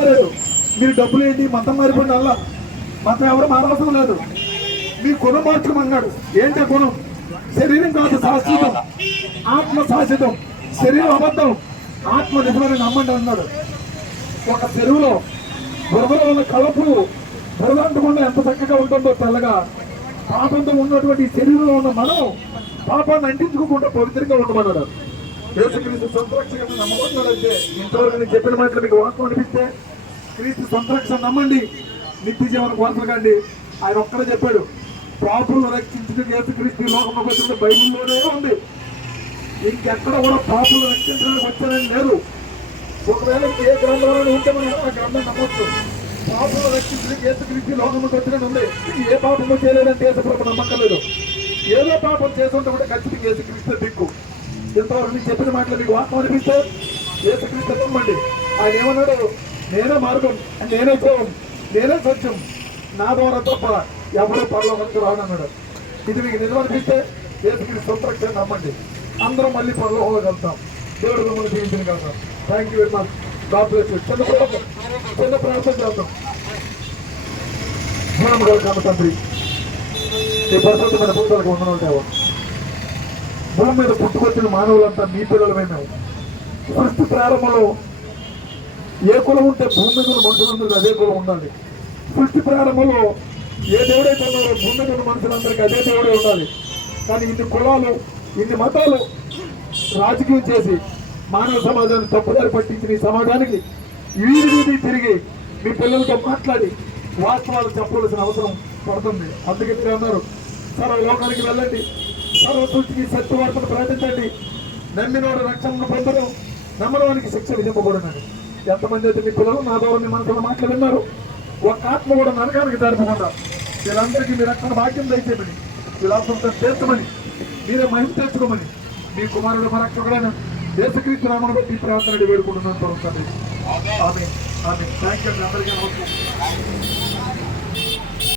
మీరు డబ్బులు ఏంటి మతం మారిపోయింది అలా మతం ఎవరు మారవసరం లేదు. మీ గుణం మార్చుకోమన్నాడు. ఏంటి గుణం? శరీరం కాదు శాశ్వతం, ఆత్మ శాశ్వతం. శరీరం అబద్ధం, ఆత్మ నిజమని నమ్మండి అన్నాడు. ఒక చెరువులో బురదలో ఉన్న కలపు బురద అంటకుండా ఎంత చక్కగా ఉంటుందో తెల్లగా, పాపంతో ఉన్నటువంటి శరీరంలో ఉన్న మనం పాపాన్ని అంటించుకోకుండా పవిత్రంగా ఉండమన్నాడు. యేసుక్రీస్తు సొంత రక్షణ నమ్మకూడదంటే ఇంతవరకు నేను చెప్పిన మాటలు మీకు వాస్తవం అనిపిస్తే క్రీస్తు సొంత రక్షణ నమ్మండి, నిత్య జీవన కోసకండి. ఆయన ఒక్కడే చెప్పాడు, పాపులను రక్షించడానికి యేసుక్రీస్తు ఈ లోకంలోకి వచ్చిన బైబిల్లోనే ఉంది. ఇంకెక్కడ కూడా పాపులను రక్షించడానికి వచ్చారని లేదు. ఒకవేళ ఏ గ్రంథంలో ఉంటే మనం ఆ గ్రంథం నమ్మొచ్చు. పాపులను రక్షించడానికి యేసుక్రీస్తు లోకంలోకి వచ్చినట్టు ఉంది. ఏ పాపము చేయలేదంటే యేసుప్రభు నమ్మకలేదు. ఏదో పాపం చేస్తుంటే కూడా ఖచ్చితంగా యేసుక్రీస్తు దిక్కు. ఇంతవరకు నేను చెప్పిన మాటలు మీకు వాస్తవం అనిపిస్తే యేసుక్రీస్తు నమ్మండి. ఆయన ఏమన్నాడు? నేనే మార్గం, నేనే జీవం, నేనే సత్యం, నా ద్వారా తప్ప ఎవరో పరలోకానికి రానన్నాడు. ఇది మీకు నిజం అనిపిస్తే యేసుక్రీస్తు సొంత రక్షణ నమ్మండి. అందరం మళ్ళీ పరలోకంలోకి వెళ్తాం. దేవుడు మిమ్మల్ని జీవించిన కలుగుతాం. Thank you very much. God bless you. చిన్న ప్రార్థన చేద్దాం. మనం కలుగుతాము తండ్రి, ఈ పరిశుద్ధమైన పుస్తకాలకు ఉండనుంటావు. భూమి మీద పుట్టుకొచ్చిన మానవులంతా మీ పిల్లలమే. మేము సృష్టి ప్రారంభంలో ఏ కులం ఉంటే భూమి మీద ఉన్న మనుషులందరికీ అదే కులం ఉండాలి. సృష్టి ప్రారంభంలో ఏ దేవుడైతే ఉన్నారో భూమి మీద ఉన్న మనుషులందరికీ అదే దేవుడే ఉండాలి. కానీ ఇన్ని కులాలు, ఇన్ని మతాలు రాజకీయం చేసి మానవ సమాజాన్ని తప్పుదారి పట్టించిన ఈ సమాజానికి వీధి తిరిగి మీ పిల్లలతో మాట్లాడి వాస్తవాలు చెప్పవలసిన అవసరం పడుతుంది. అందుకే మీరు అన్నారు, సర్వ లోకానికి వెళ్ళండి, సర్వ సృష్టికి సత్యవార్తను ప్రకటించండి, నమ్మినోడు రక్షణను పొందడం, నమ్మడానికి శిక్ష విధింపబడినది. ఎంతమంది అయితే మీ పిల్లలు నా ద్వారా మీ మనసులో మాటలు విన్నారు, ఒక ఆత్మ కూడా నరకానికి జరపకుండా వీళ్ళందరికీ మీ రక్షణ భాగ్యం దయచేయమని, వీళ్ళంతా చేర్చమని, మీరే మహిమ తెచ్చుకోమని మీ కుమారుడు రక్షకుడైన యేసుక్రీస్తు నామమున బట్టి ప్రార్థన వేడుకుంటున్నాను. ఆమేన్. ఆమేన్. థాంక్యూ. అందరికీ నమస్కారం.